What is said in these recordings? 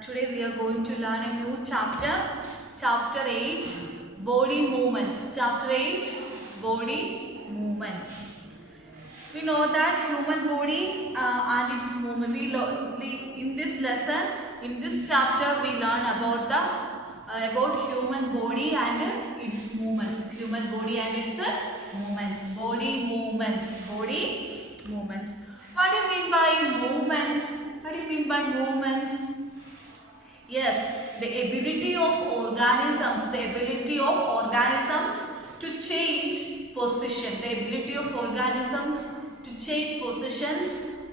Today we are going to learn a new chapter, chapter 8, body movements. Chapter 8, body movements. We know that human body and its movement. In this lesson, in this chapter, we learn about about human body and its movements. Human body and its movements. Body movements. Body movements. What do you mean by movements? What do you mean by movements? Yes, the ability of organisms to change position. The ability of organisms to change positions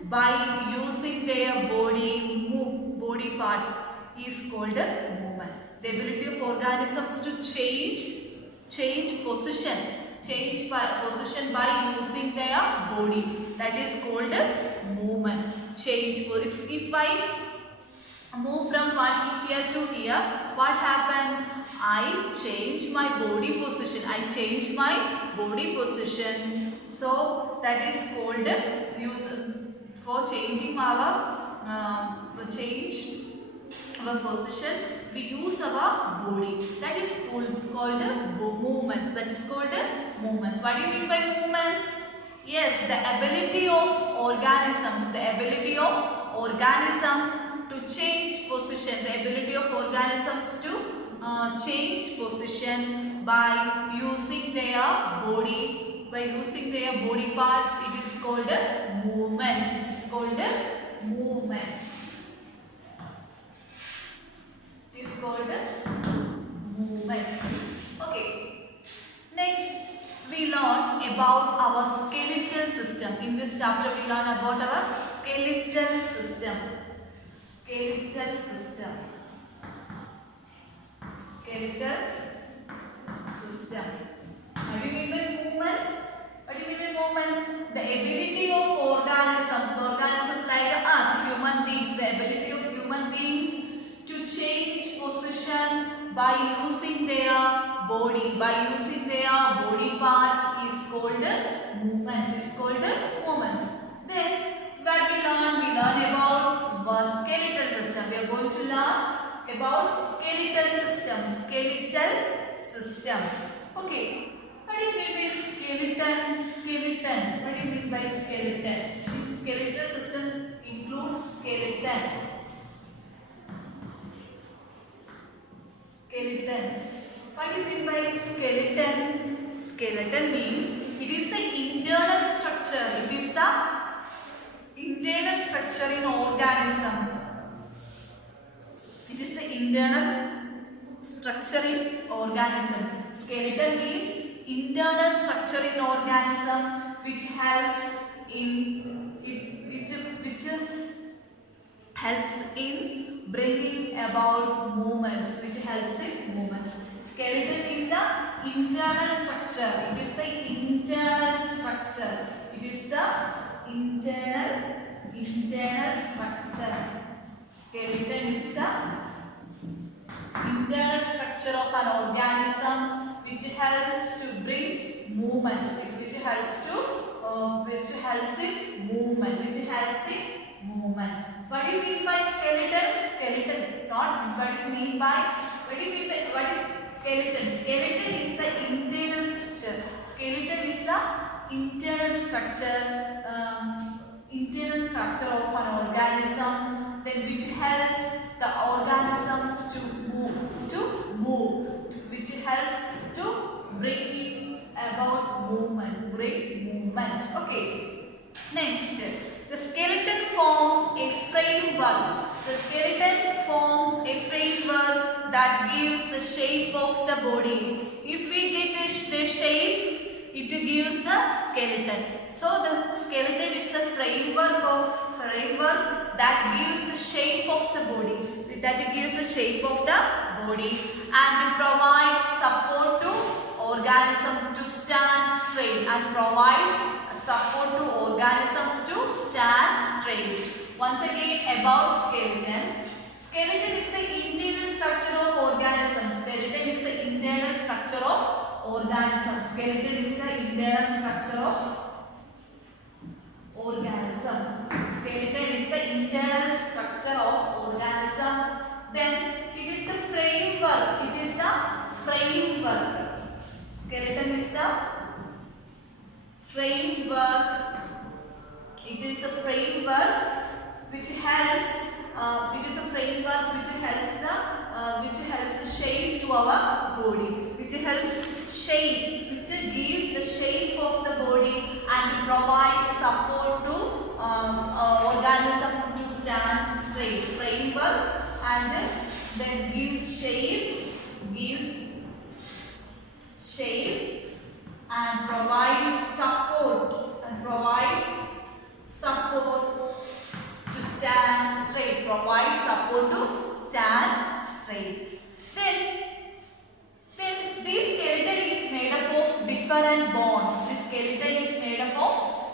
by using their body parts is called a movement. The ability of organisms to change position by using their body, that is called a movement. Change. If I move from one here to here, what happened? I change my body position. So that is called use for changing our position. We use our body. That is called movements. What do you mean by movements? Yes, the ability of organisms to change position. The ability of organisms to change position by using their body parts. It is called movements. Okay. Next, we learn about our skeletal system. In this chapter, we learn about our skeletal system. Skeletal system. What do you mean by movements? The ability of organisms like us, human beings, the ability of human beings to change position by using their body parts is called movements. Then what we learn about skeletal system. We are going to learn about skeletal system. Okay. What do you mean by skeleton? What do you mean by skeleton? Skeletal system includes skeleton. What do you mean by skeleton? Skeleton means it is the internal structure. In organism. It is the internal structure in organism. Skeleton means internal structure in organism which helps in bringing about movements. Skeleton is the internal structure. Skeleton is the internal structure of an organism which helps to bring movements. Which helps in movement. What do you mean by skeleton? What is skeleton? Skeleton is the internal structure. Internal structure of an organism, then which helps the organisms to move, which helps to bring about movement. Okay. Next, the skeleton forms a framework. That gives the shape of the body. If we get the shape, it gives the skeleton. So the skeleton is the framework that gives the shape of the body. And it provides support to organism to stand straight. Once again about skeleton. Skeleton is the internal structure of organism. Skeleton is the internal structure of organism. Skeleton is the internal structure of organism framework. Skeleton is the framework. It is a framework which helps. It is a framework which helps the shape to our body. Which helps shape. Which gives the shape of the body and provides support to organism to stand straight. Framework and then gives shape and provides support to stand straight. Provides support to stand straight. Then this skeleton is made up of different bones. This skeleton is made up of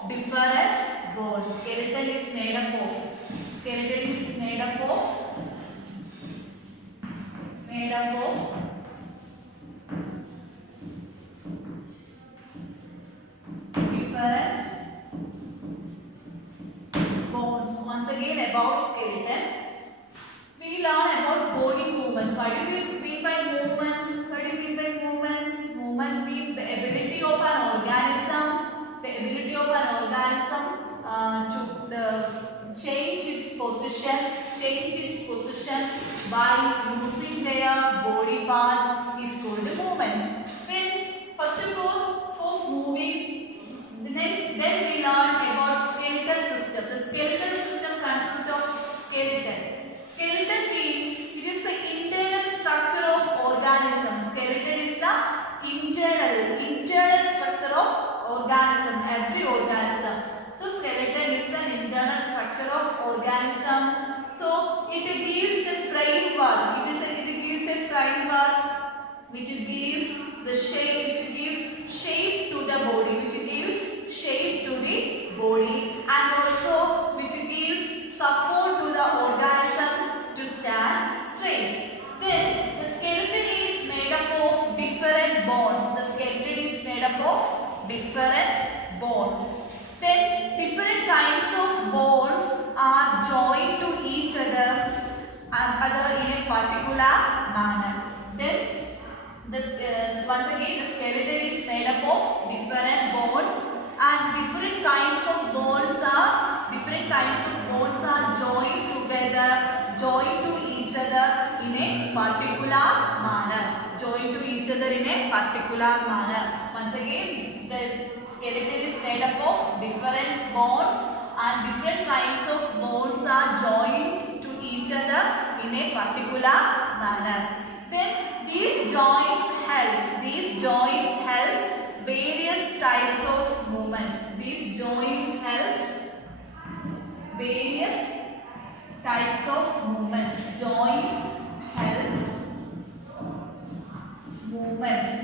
different bones. Skeleton is made up of different bones. Once again about skeleton. We learn about body movements. What do we mean by movements? Movements means the ability of an organism to change its position by using their body parts is called movements. Then first of all, for moving, then we learn about skeletal system. The skeletal system consists of skeleton. Skeleton means it is the internal structure of organism. Skeleton is the internal structure of organism. Every organism. So skeleton is the internal structure of organism. So it gives the framework. It gives a framework which gives the shape to the body, and also which gives support to the organisms to stand straight. Then the skeleton is made up of different bones. Then different kinds of bones are joined to each other in a particular manner. Then once again the skeleton is made up of different bones, and different kinds of bones are joined to each other in a particular manner. Once again, the skeleton is made up of different bones, and different kinds of bones are joined to each other in a particular manner. Then these joints helps various types of movements. These joints helps various types of movements.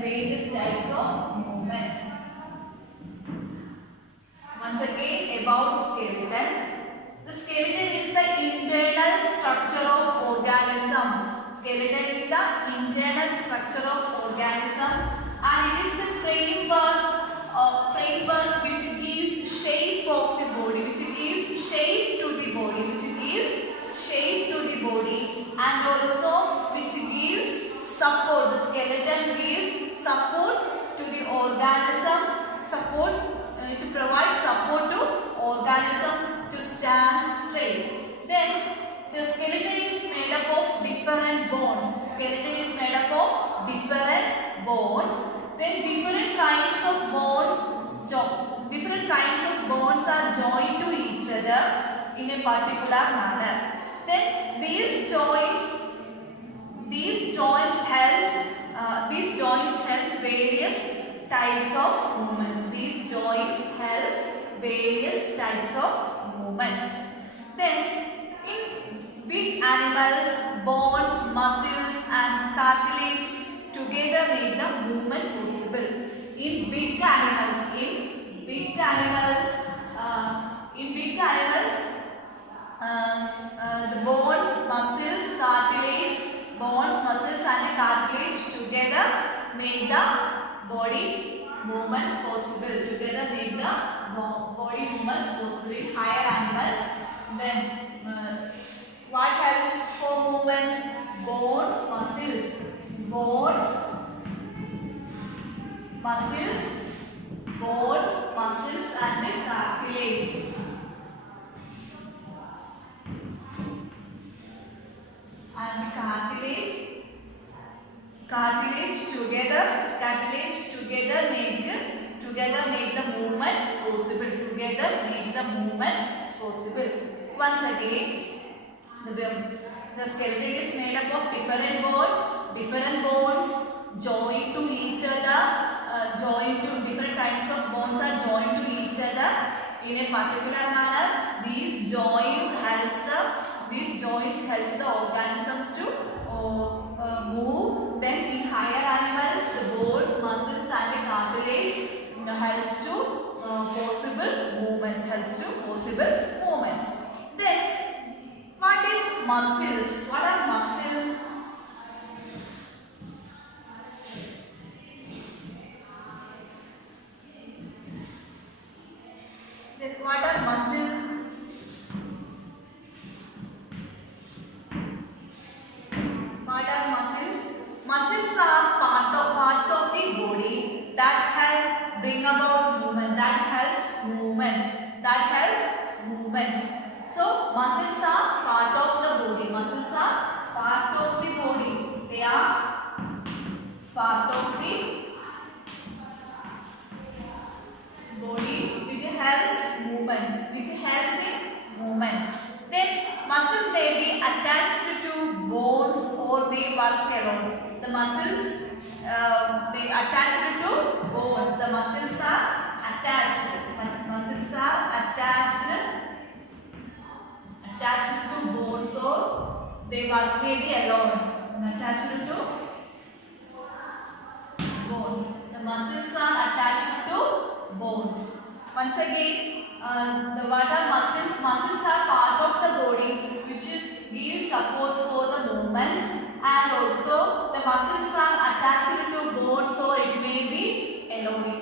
Various types of movements. Once again about skeleton. The skeleton is the internal structure of organism. Skeleton is the internal structure of organism, and it is the framework which gives shape of the body, and also which gives support. The skeleton gives support to the organism, to provide support to organism to stand straight. Then the skeleton is made up of different bones. Then different kinds of bones are joined to each other in a particular manner. Then these joints helps various types of movements. Then in big animals, bones, muscles and cartilage together make the movement possible. In big animals, the bones, muscles and cartilage together make the body movements possible. In higher animals, then what helps for movements? Bones, muscles, bones, muscles and cartilage. And cartilage together make the movement possible. Once again, the skeleton is made up of different bones joined to each other, different kinds of bones are joined to each other in a particular manner. These joints helps the organisms to move. Then in higher animals, the bones, muscles and the cartilage helps to possible movements. Then what is muscles? What are muscles? Then what are muscles? Muscles are parts of the body that help bring about movement, that helps movements. So muscles are part of the body. They are part of the body which helps in movement. Then muscles may be attached to bones or they work alone. The muscles they attached to bones. The muscles are attached to bones or they work maybe alone. Attached to bones. The muscles are attached to bones. Once again, what are muscles? Muscles are part of the body which give support for the movements, and also the muscles are attached to bones, so it may be alone.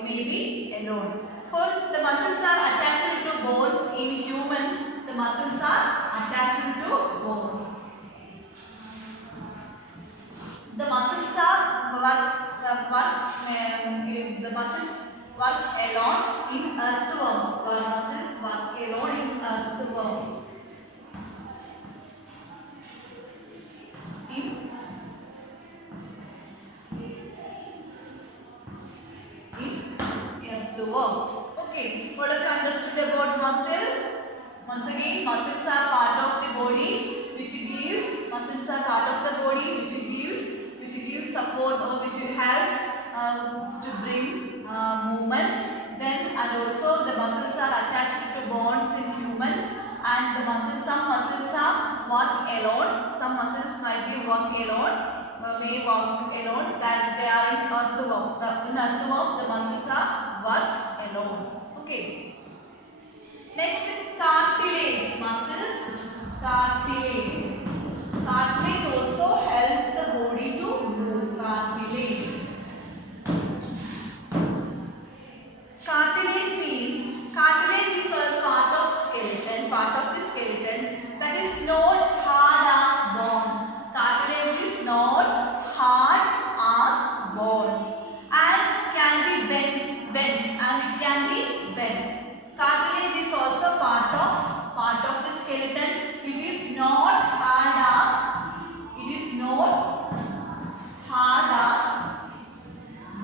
For the muscles are attached to bones in humans, the muscles are attached to bones. The muscles work alone in earthworms. Okay, what have you understood about muscles? Once again, muscles are part of the body which gives support or which helps to bring movements. Then and also the muscles are attached to bones in humans, and some muscles are work alone. Some muscles might be work alone, that they are in earthworm. In earthworm, the muscles are work alone. Okay. Next, cartilage. Muscles, cartilage. Cartilage also helps the body to move. Cartilage is a part of the skeleton that is not hard as bones. Cartilage is not hard as bones and can be bent. Cartilage is also part of the skeleton. It is not hard as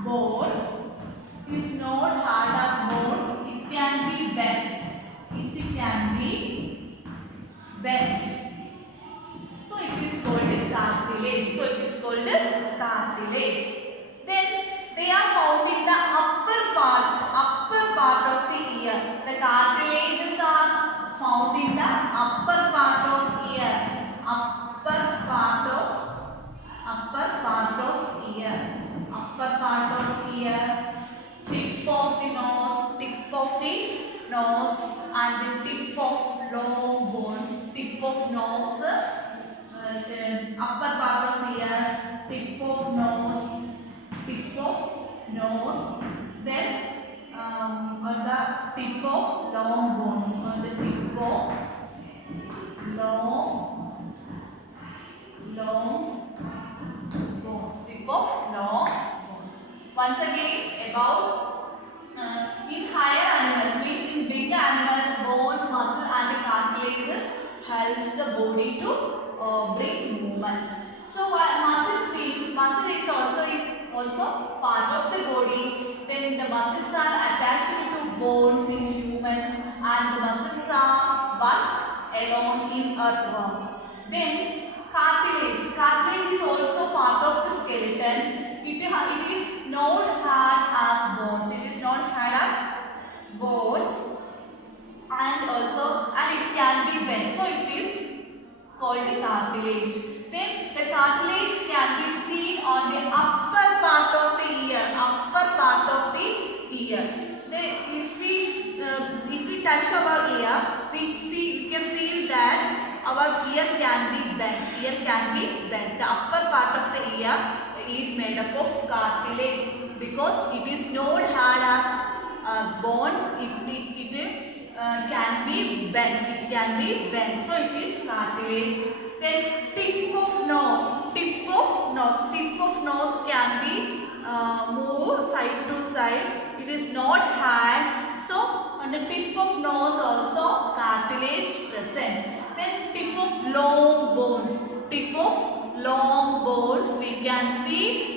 bones. It can be bent. So it is called cartilage. Then they are found in the upper part of the ear. The cartilages are found in the upper part of ear. Tip of the nose and the tip of long bones. Tip of nose, upper part of ear, tip of nose. Then on the tip of long bones. Tip of long bones. Once again, about body to bring movements. So muscles means muscle is also part of the body. Then the muscles are attached to bones in humans, and the muscles are work alone in earthworms. Then cartilage. Cartilage is also part of the skeleton. It is not had as bones. It is not had as bones, and it can be bent. So it is called the cartilage. Then the cartilage can be seen on the upper part of the ear. Upper part of the ear. If we touch our ear, we can feel that our ear can be bent. Ear can be bent. The upper part of the ear is made up of cartilage because it is not hard as bones. It can be bent. It can be bent. So it is cartilage. Then tip of nose. Tip of nose. Tip of nose can be moved side to side. It is not hard. So on the tip of nose also cartilage present. Then tip of long bones. Tip of long bones we can see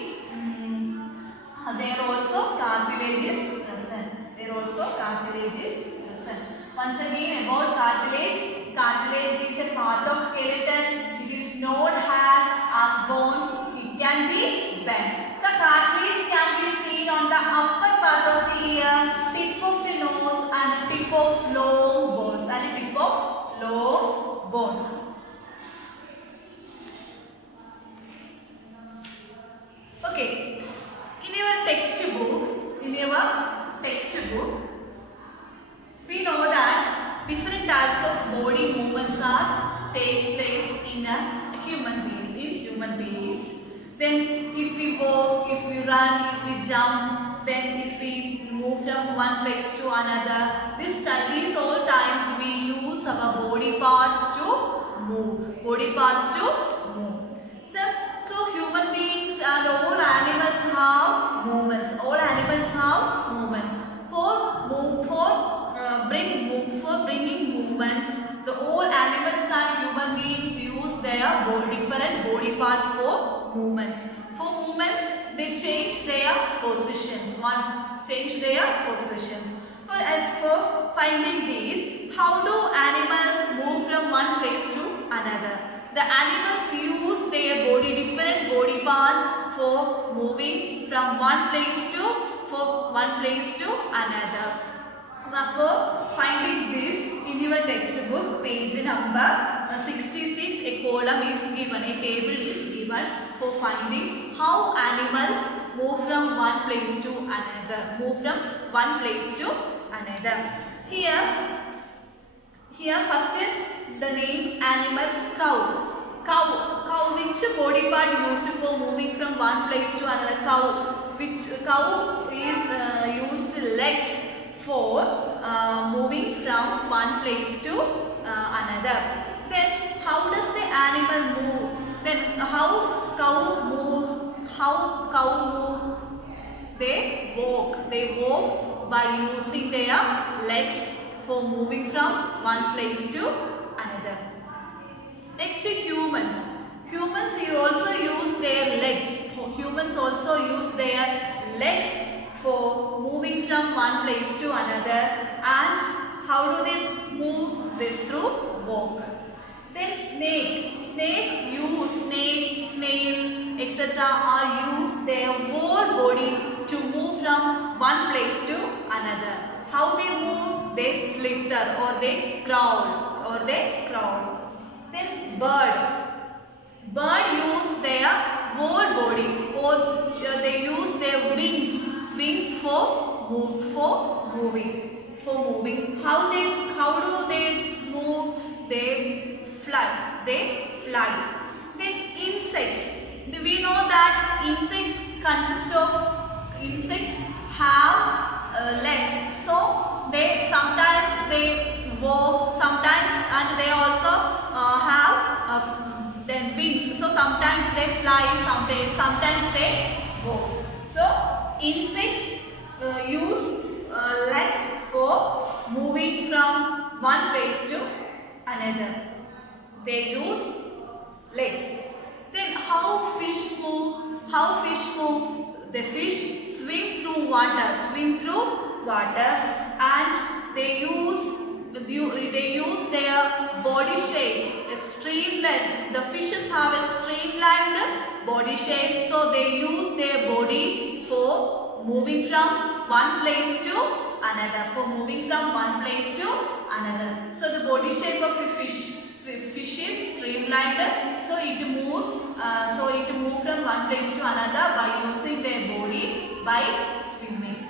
there also cartilage is present. There also cartilage is present. Once again about cartilage. Cartilage is a part of skeleton. It is not hard as bones. It can be bent. The cartilage can be seen on the upper part of the ear, tip of the nose, and the tip of long bones. And the tip of long bones. Okay. In your textbook, we know that different types of body movements takes place in human beings. Then if we walk, if we run, if we jump, then if we move from one place to another, these all times we use our body parts to move. So human beings and all animals have movements. All animals have movements. For bringing movements, the all animals and human beings use their different body parts for movements. For movements, they change their positions. For finding these, how do animals move from one place to another? The animals use their different body parts for moving from one place to another. For finding this, in your textbook, page number 66, a column is given, a table is given for finding how animals move from one place to another. Here first the name animal cow. Cow, which body part used for moving from one place to another? Cow is used legs for moving from one place to another. Then how does the animal move? Then how cow moves? They walk by using their legs for moving from one place to another. Next, humans. Humans also use their legs. Humans also use their legs for moving from one place to another. And how do they move? Through walk. Then snake, snail, etc. are use their whole body to move from one place to another. How they move? They slither or they crawl. Then bird use their whole body or they use their wings for moving. How do they move? They fly. Then insects. We know that insects have legs. So sometimes they walk, sometimes, and they also have then wings. So sometimes they fly, sometimes they walk. So insects use legs for moving from one place to another. They use legs. Then how fish move? How fish move? The fish swim through water. Swim through water, and they use their body shape. A streamlined. The fishes have a streamlined body shape, so they use their body for moving from one place to another. So the body shape of a fish is streamlined, so it moves from one place to another by using their body by swimming.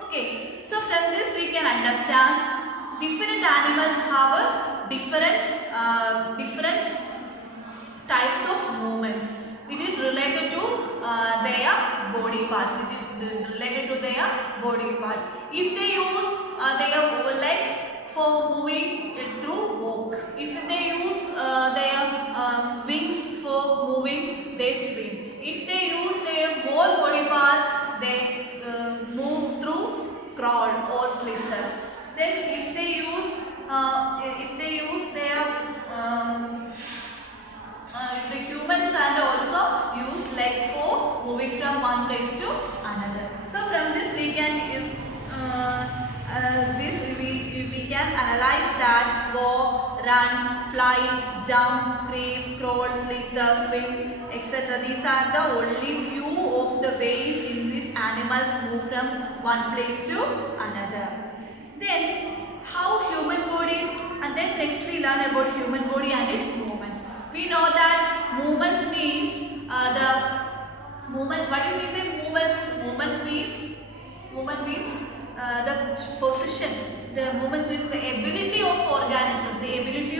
Okay, so from this we can understand different animals have different types of movements. It is related to their body parts. If they use their legs for moving through walk, if they use their wings for moving, they swim. If they use their whole body parts, they move through crawl or slither. Then if they use their the humans and also use legs for moving from one place to another. So from this we can we can analyze that walk, run, fly, jump, creep, crawl, slither, swim, etc. These are the only few of the ways in which animals move from one place to another. Then how human bodies, and then next we learn about human body and its movements. We know that movements means the movement. What do you mean by movements? Movement means the position. The movements means the ability of organism. The ability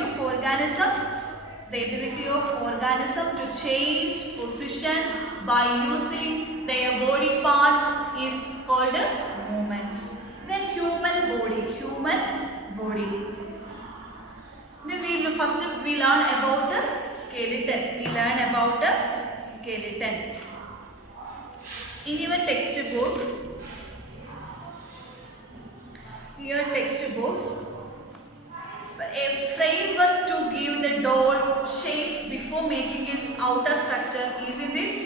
of organism to change position by using their body parts is called movements. Then human body. Then first we learn about the skeleton. In your textbooks, a framework to give the doll shape before making its outer structure, isn't it?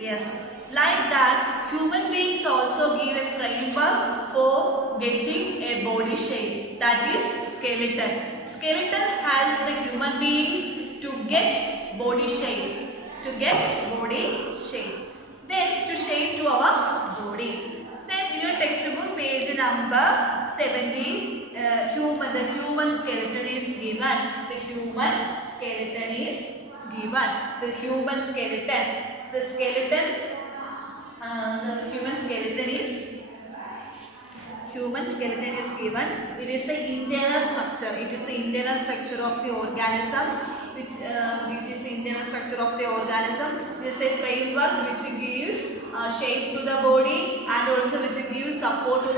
Yes. Like that, human beings also give a framework for getting a body shape, that is skeleton. Skeleton helps the human beings to get body shape. Then to shape to our body. Then in your textbook page number 17, the human skeleton is given. The human skeleton is given. The human skeleton is given. It is the internal structure. Of the organisms, which is the internal structure of the organism. It is a framework which gives shape to the body, and also which gives support to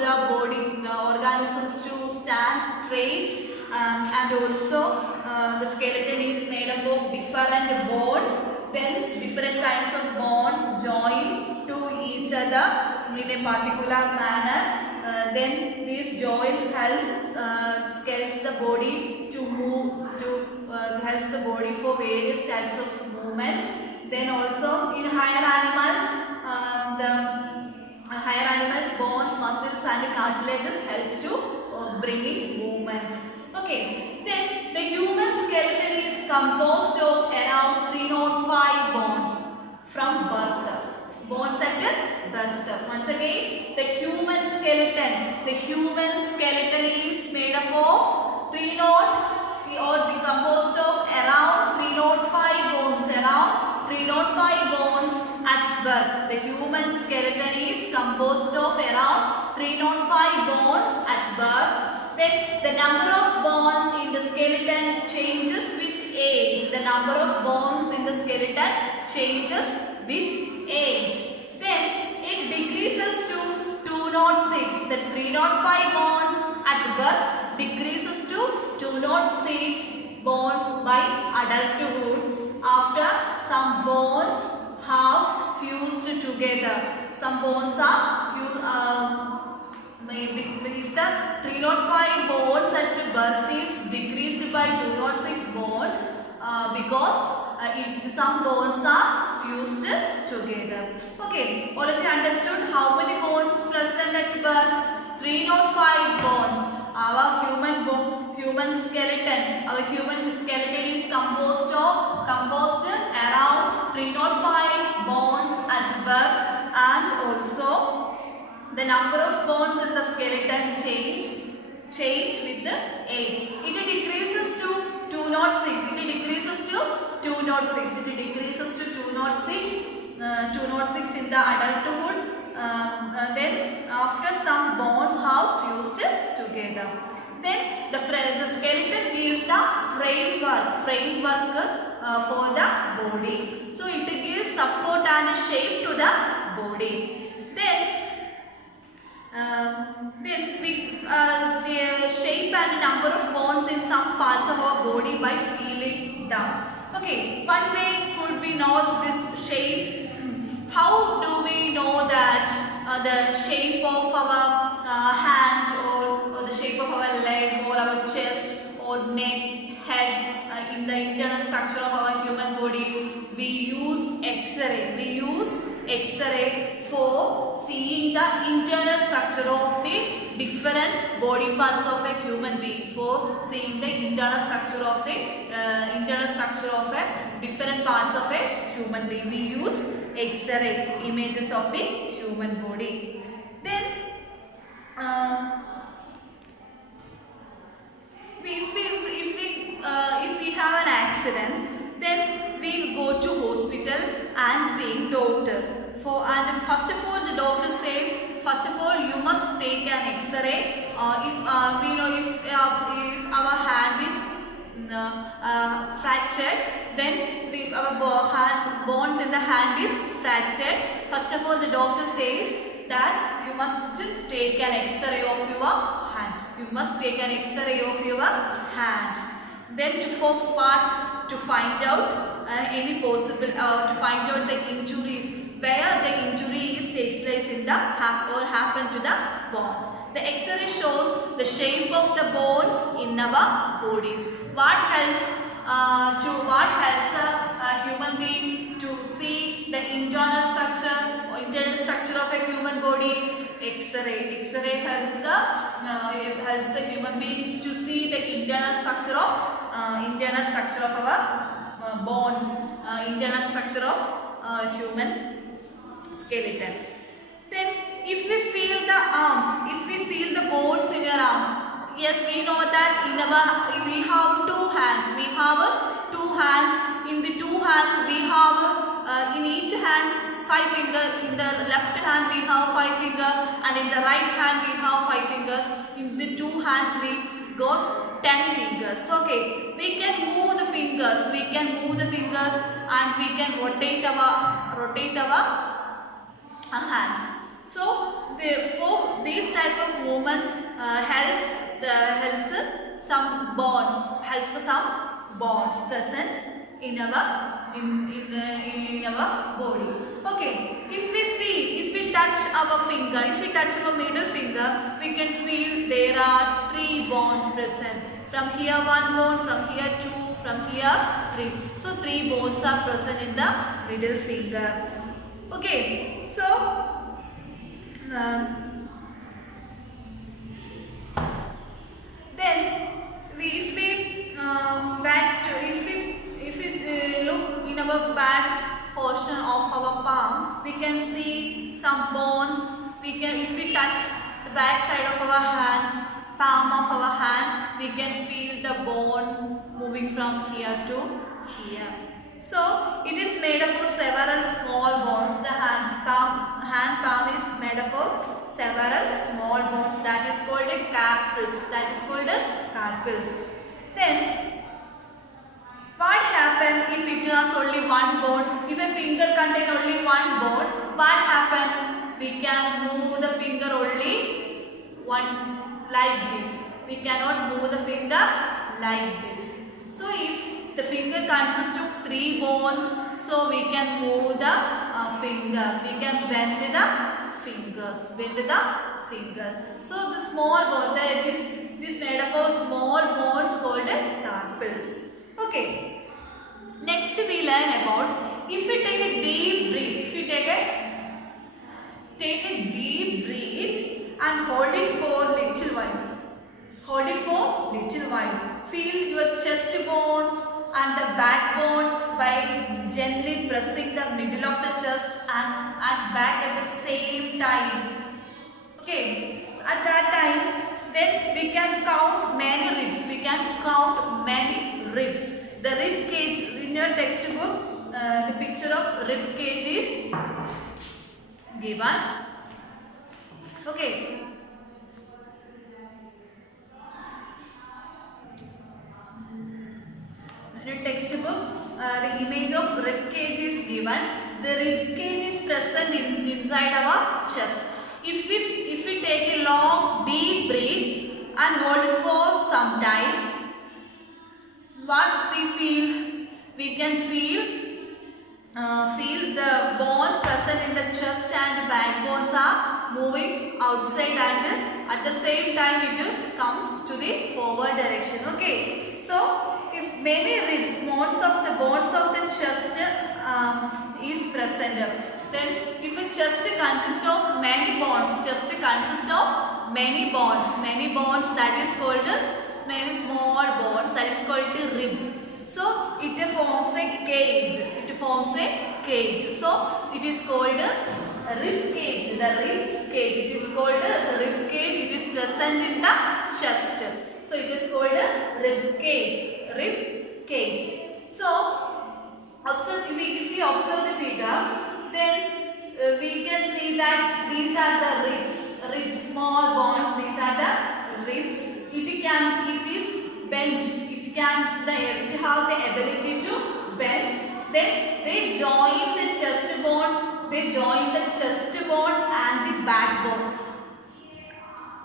the body, the organisms to stand straight. And also the skeleton is made up of different bones. Then different kinds of bones join to each other in a particular manner. Then these joints helps the body to move, helps the body for various types of movements. Then also in higher animals, bones, muscles and cartilages helps to bring in movements. Okay, then the human skeleton is composed of around 305 bones from birth. Once again, the human skeleton is made up of composed of around 305 bones at birth. The human skeleton is composed of around 305 bones at birth. Then the number of bones in the skeleton changes with age. Then it decreases to 206. The 305 bones at birth decreases to 206 bones by adulthood, after some bones have fused together. if the 305 bonds at birth is decreased by 206 bonds because some bonds are fused together. Okay, all of you understood how many bonds present at birth? 305 bonds. Our human skeleton is composed around 305 bonds at birth, and also the number of bonds in the skeleton change with the age. It decreases to 206. It decreases to 206. It decreases to 206 in the adulthood. Then after some bonds have fused together. Then the skeleton gives the framework for the body. So it gives support and shape to the body. Then we shape and number of bones in some parts of our body by feeling down. Okay, one way could we know this shape? How do we know that the shape of our hand or the shape of our leg or our chest or neck, head in the internal structure of our human body? We use X-ray. We use X-ray for seeing the internal structure of the different body parts of a human being. For seeing the internal structure of a different parts of a human being, we use X-ray images of the human body. Then if we have an accident, then we go to hospital and see doctor. And first of all, the doctor say, first of all, you must take an X-ray. If we know if our hand is fractured, then our bones in the hand is fractured. First of all, the doctor says that you must take an X-ray of your hand. You must take an X-ray of your hand. Then to find out any possible to find out the injuries, where the injury takes place in the or happen to the bones. The X-ray shows the shape of the bones in our bodies. What helps a human being to see the internal structure of a human body? X-ray. X-ray helps the human beings to see the internal structure of our bones, internal structure of human skeleton. Then if we feel the arms, if we feel the bones in your arms, yes, we know that we have two hands. We have two hands. In the two hands we have in each hand 5 fingers. In the left hand we have 5 fingers, and in the right hand we have 5 fingers. In the two hands we got 10 fingers. Okay, we can move the fingers. And we can rotate our hands. So therefore these type of movements helps some bonds present in our body. Okay, if we touch our middle finger, we can feel there are 3 bonds present. From here 1 bone, from here 2, from here 3. So 3 bones are present in the middle finger. Okay, so then if we look in our back portion of our palm, we can see some bones. If we touch the back side of our hand, palm of our hand, we can feel the bones moving from here to here. So it is made up of several small bones. The hand palm is made up of several small bones. That is called a carpals. Then what happens if it has only 1 bone? If a finger contains only 1 bone, what happens? We can move the finger only like this. We cannot move the finger like this. So if the finger consists of 3 bones, so we can move the finger. We can bend the fingers. fingers. So the small bone, this is made up of small bones called carpels. Okay. Next we learn about, if we take a deep breath, if we take a deep breath and hold it for little while. Hold it for little while. Feel your chest bones and the backbone by gently pressing the middle of the chest and back at the same time. Okay, so at that time, then we can count many ribs. We can count many ribs. The rib cage in your textbook, the picture of rib cage is given. Okay. In your textbook, the image of rib cage is given. The rib cage is present inside our chest. If we take a long deep breath and hold it for some time, what we feel? We can feel the bones present in the chest and backbones are moving outside, and at the same time it comes to the forward direction. Okay, so if many ribs, bones of the chest is present, then if a chest consists of many bones, many bones, that is called many small bones, that is called rib. So it forms a cage. So it is called a rib cage. The rib cage. It is called a rib cage. It is present in the chest. So it is called a rib cage. So observe, if we observe the figure, then we can see that these are the ribs, small bones. These are the ribs. It is bent. It have the ability to bend. Then they join the chest bone. And the backbone.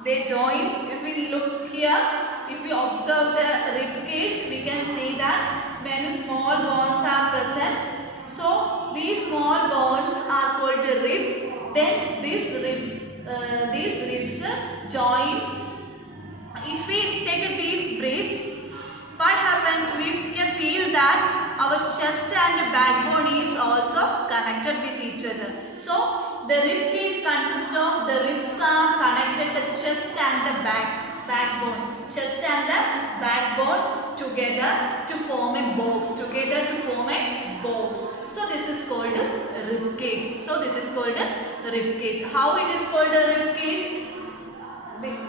They join. If we look here, if we observe the rib cage, we can see that many small bones are present. So these small bones are called the rib. Then these ribs join. If we take a deep breath, what happens? We can feel that our chest and backbone is also connected with each other. So the rib cage consists of, the ribs are connected, the chest and the backbone. Chest and the backbone together to form a box. So this is called a rib cage. How it is called a rib cage? Then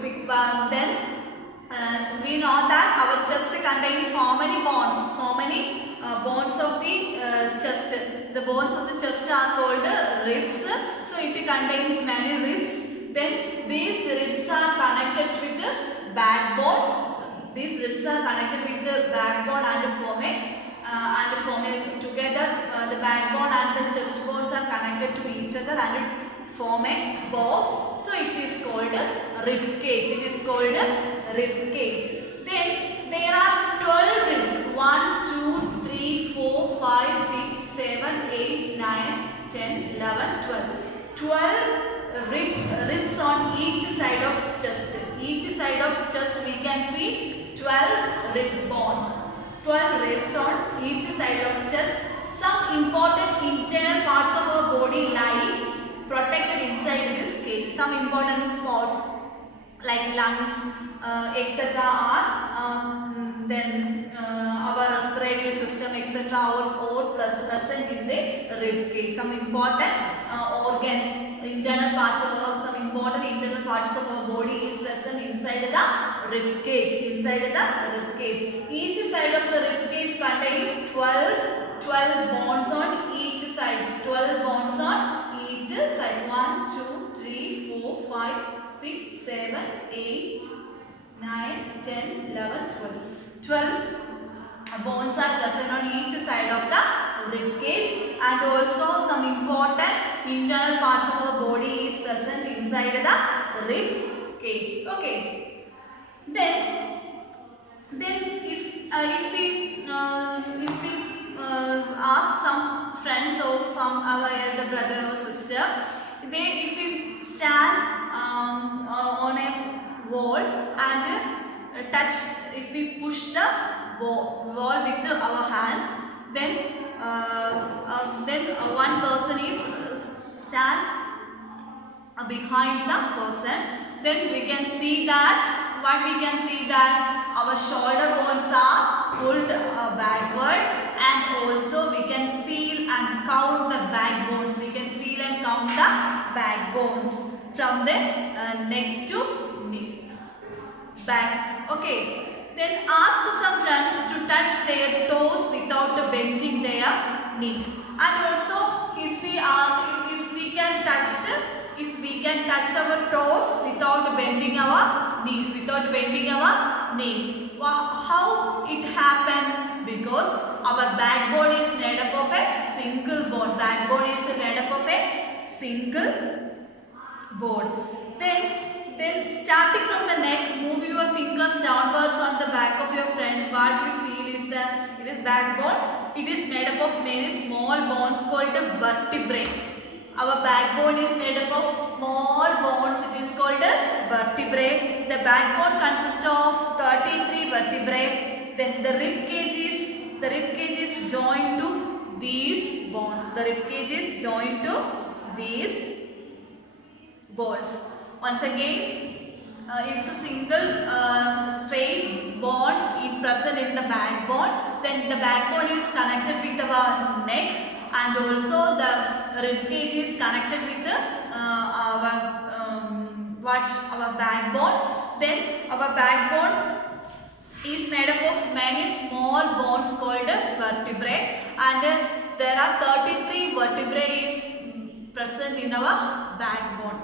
we know that our chest contains so many bones of the chest. The bones of the chest are called ribs. So it contains many ribs. Then these ribs are connected with the backbone. And form together. The backbone and the chest bones are connected to each other and form a box. So it is called a rib cage. Then there are 12 ribs. 1, 2, 3, 4, 5, 6, 7, 8, 9, 10, 11, 12 ribs on each side of chest. We can see 12 rib bones. 12 ribs on each side of chest. Some important internal parts of our body lie protected inside this cage. Some important spots like lungs, etc. are then our respiratory system, etc. are all present in the rib cage. Some important organs, some important internal parts of our body is present inside the rib cage. Each side of the rib cage contains 12 bones on each side. 12 bones on each side. 1, 2, 3, 4, 5, 6, 7, 8, 9, 10, 11, 12 bones are present on each side of the rib cage, and also some important internal parts of our body is present inside the rib cage. Okay. Then if we ask some friends or some our elder brother or sister, if we stand wall and touch. If we push the wall with our hands, then one person is stand behind the person. Then we can see that our shoulder bones are pulled backward, and also we can feel and count the backbones. We can feel and count the backbones from the neck to knee, back. Okay. Then ask some friends to touch their toes without bending their knees. And also, if we can touch our toes without bending our knees, How it happened? Because our backbone is made up of a single bone. Backbone is made up of a single bone. Then starting from the neck, move your fingers downwards on the back of your friend. What you feel is that it is backbone. It is made up of many small bones called the vertebrae. Our backbone is made up of small bones. It is called a vertebrae. The backbone consists of 33 vertebrae. Then the rib cage is joined to these bones. Once again, it is a single straight bone present in the backbone. Then the backbone is connected with our neck, and also the rib cage is connected with our backbone. Then our backbone is made up of many small bones called vertebrae, and there are 33 vertebrae present in our backbone.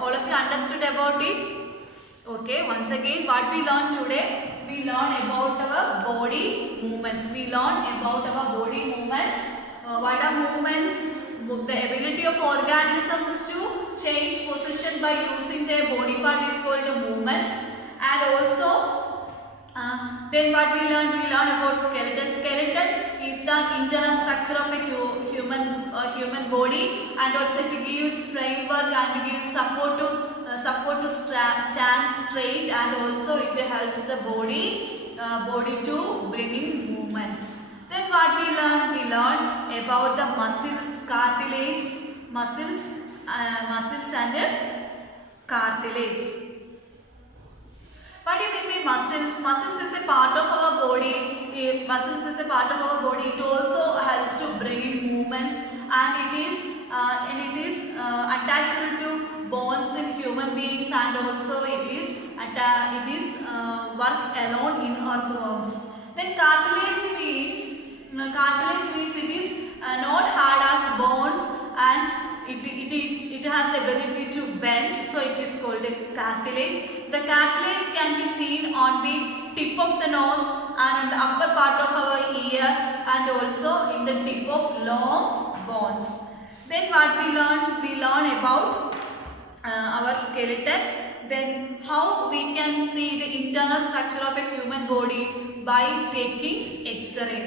All of you understood about it? Okay, once again, what we learned today? We learned about our body movements. What are movements? The ability of organisms to change position by using their body part is called movements. And also, then what we learned about skeleton. Skeleton is the internal structure of a human body, and also it gives framework and gives support to stand straight, and also it helps the body to bring in movements. Then what we learned about the muscles, cartilage, muscles and cartilage. What do you mean by muscles? Muscles is a part of our body. It also helps to bring in movements, and it is attached to bones in human beings, and also it is work alone in earthworms. Then cartilage means it is not hard as bones, and it has the ability to bend, so it is called a cartilage. The cartilage can be seen on the tip of the nose and on the upper part of our ear, and also in the tip of long bones. Then what we learn about our skeleton. Then how we can see the internal structure of a human body by taking X-ray.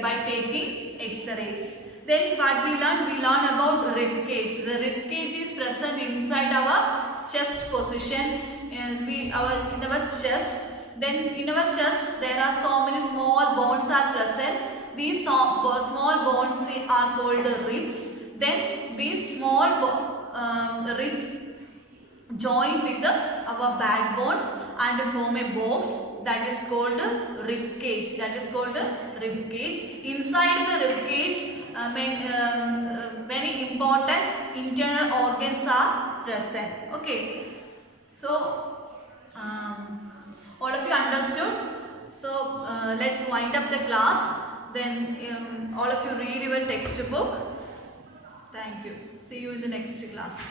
Then what we learn about rib cage. The rib cage is present inside our chest position. In our chest. Then in our chest there are so many small bones are present. These small bones are called ribs. Then these small ribs join with our backbones and form a box that is called rib cage. Inside the rib cage, many important internal organs are present. Okay. So all of you understood. So let's wind up the class. Then all of you read your textbook. Thank you. See you in the next class.